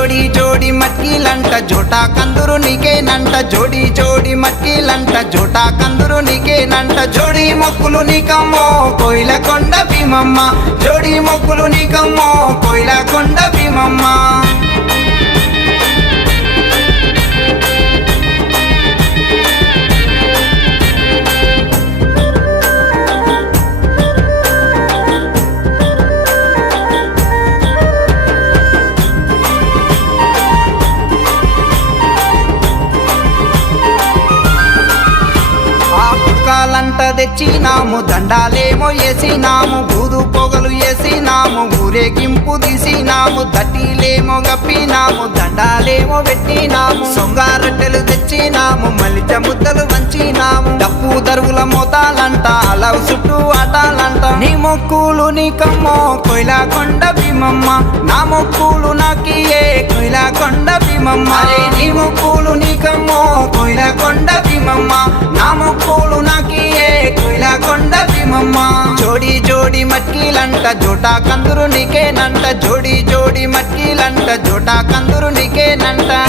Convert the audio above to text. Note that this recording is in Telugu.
జోడి జోడి మట్కీలంట జోటా కందురు నీకేనంట జోడి జోడి మట్కీలంట జోటా కందురు నీకేనంట జోడి మొక్కులు నీకమ్మో కోయిలకొండ భీమమ్మ జోడి మొక్కులు నీకమ్మో కోయిలకొండ భీమమ్మ పుట్కాలంట తెచ్చినాము దండాలేమో వేసినాము బూదు పొగలు వేసినాము ఊరేగింపు తీసినాము దట్టిలేమో గప్పినాము దండాలేమో పెట్టినాము సొంగారొట్టెలు తెచ్చినాము మలిచ ముద్దలు వంచినాము డప్పు దరువుల మోతాలంట అలవు చుట్టూ ఆటాలంట నీ మొక్కులు నీకమ్మో కోయిలకొండ భీమమ్మ నా మొక్కులు నాకియే కోయిలకొండ భీమమ్మ నీ మొక్కులు నీకమ్మో కోయిలకొండ భీమమ్మ నా మొక్కులు నాకియే కోయిలకొండ భీమమ్మ జోడి జోడి మట్కీలంట జోటా కందురు నీకేనంట జోడి జోడి మట్కీలంట జోటా కందురు నీకేనంట